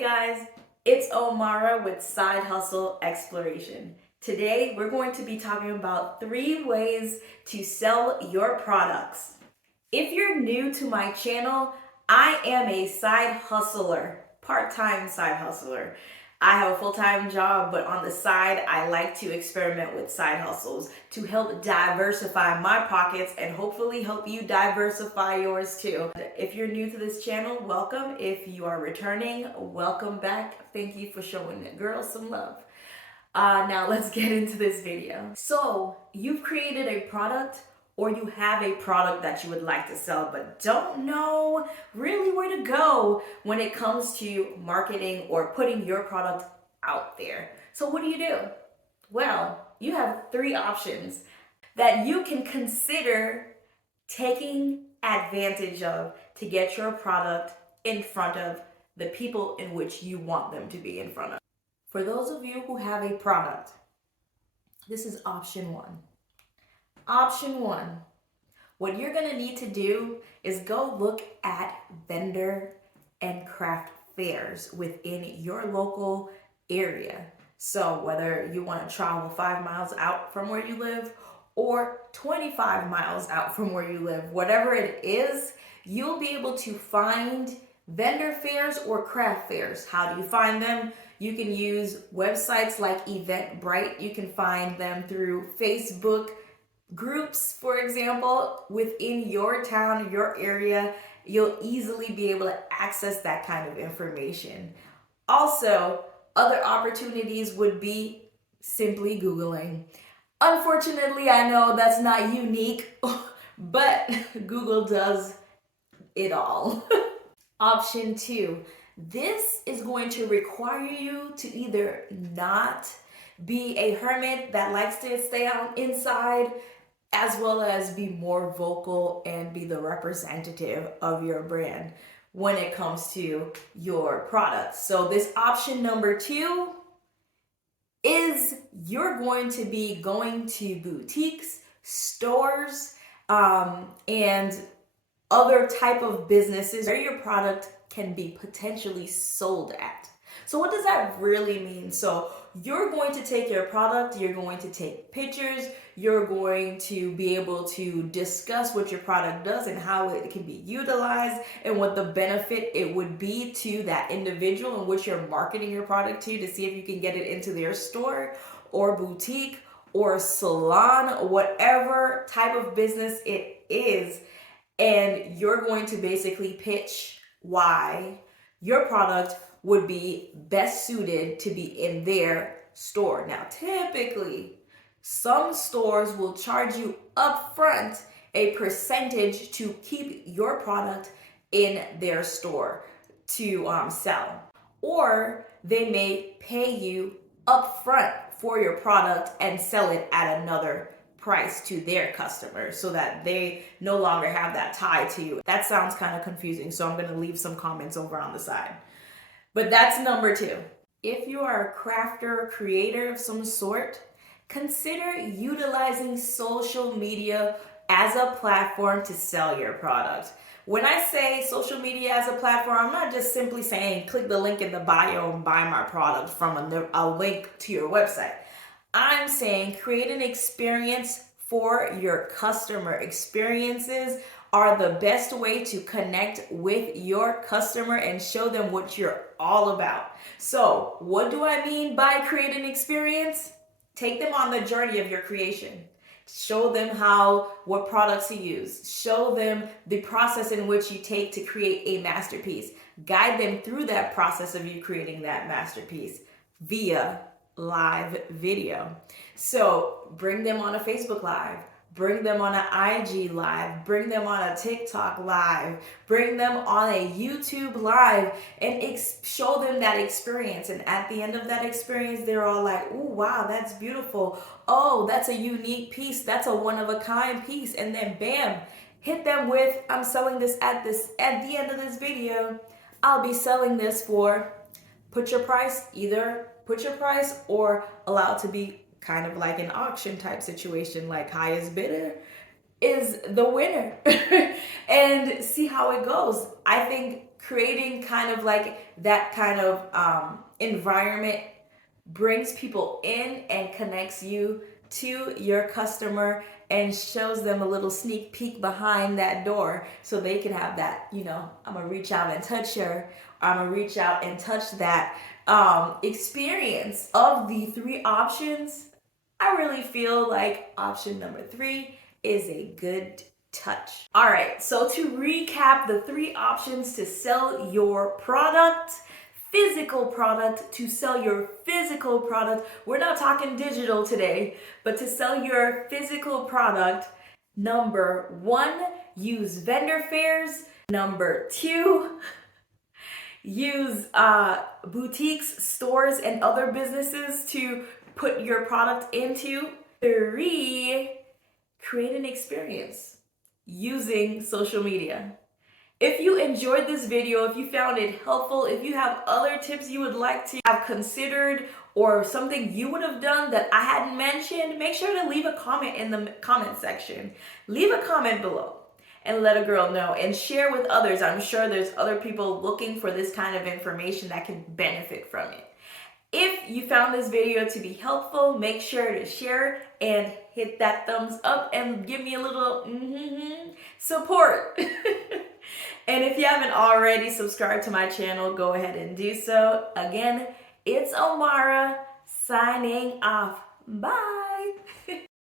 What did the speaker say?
Hey guys, it's Omara with Side Hustle Exploration. Today we're going to be talking about 3 ways to sell your products. If you're new to my channel, I am a side hustler, part-time side hustler. I have a full-time job, but on the side, I like to experiment with side hustles to help diversify my pockets and hopefully help you diversify yours too. If you're new to this channel, welcome. If you are returning, welcome back. Thank you for showing the girls some love. Now let's get into this video. So you've created a product or you have a product that you would like to sell but don't know really where to go when it comes to marketing or putting your product out there. So what do? Well, you have 3 options that you can consider taking advantage of to get your product in front of the people in which you want them to be in front of. For those of you who have a product, this is option 1. Option 1, what you're gonna need to do is go look at vendor and craft fairs within your local area. So whether you wanna travel 5 miles out from where you live or 25 miles out from where you live, whatever it is, you'll be able to find vendor fairs or craft fairs. How do you find them? You can use websites like Eventbrite. You can find them through Facebook groups, for example, within your town, your area. You'll easily be able to access that kind of information. Also, other opportunities would be simply Googling. Unfortunately, I know that's not unique, but Google does it all. Option 2, this is going to require you to either not be a hermit that likes to stay out inside, as well as be more vocal and be the representative of your brand when it comes to your products. So this option number 2 is you're going to be going to boutiques, stores, and other type of businesses where your product can be potentially sold at. So what does that really mean? So you're going to take your product, you're going to take pictures, you're going to be able to discuss what your product does and how it can be utilized and what the benefit it would be to that individual in which you're marketing your product to see if you can get it into their store or boutique or salon, whatever type of business it is. And you're going to basically pitch why your product would be best suited to be in their store. Now, typically, some stores will charge you upfront a percentage to keep your product in their store to sell. Or they may pay you upfront for your product and sell it at another price to their customers so that they no longer have that tie to you. That sounds kind of confusing, so I'm going to leave some comments over on the side. But that's number 2. If you are a crafter or creator of some sort, consider utilizing social media as a platform to sell your product. When I say social media as a platform, I'm not just simply saying click the link in the bio and buy my product from a link to your website. I'm saying create an experience for your customer. Experiences are the best way to connect with your customer and show them what you're all about. So what do I mean by create an experience? Take them on the journey of your creation. Show them what products you use. Show them the process in which you take to create a masterpiece. Guide them through that process of you creating that masterpiece via live video. So bring them on a Facebook Live, bring them on an IG Live, bring them on a TikTok Live, bring them on a YouTube Live and show them that experience. And at the end of that experience, they're all like, oh, wow, that's beautiful. Oh, that's a unique piece. That's a one-of-a-kind piece. And then bam, hit them with, I'm selling this at the end of this video. I'll be selling this for, put your price or allow it to be kind of like an auction type situation, like highest bidder is the winner and see how it goes. I think creating kind of like that kind of environment brings people in and connects you to your customer and shows them a little sneak peek behind that door so they can have that, I'm gonna reach out and touch her, or I'm gonna reach out and touch that experience. Of the three options, I really feel like option number 3 is a good touch. All right, so to recap the 3 options to sell your product, to sell your physical product. We're not talking digital today, but to sell your physical product, number 1, use vendor fairs. Number 2, use boutiques, stores, and other businesses to put your product into. 3, create an experience using social media. If you enjoyed this video, if you found it helpful, if you have other tips you would like to have considered or something you would have done that I hadn't mentioned, make sure to leave a comment in the comment section. Leave a comment below and let a girl know, and share with others. I'm sure there's other people looking for this kind of information that can benefit from it. If you found this video to be helpful, make sure to share and hit that thumbs up and give me a little support. And if you haven't already subscribed to my channel, go ahead and do so. Again, it's Omara signing off. Bye.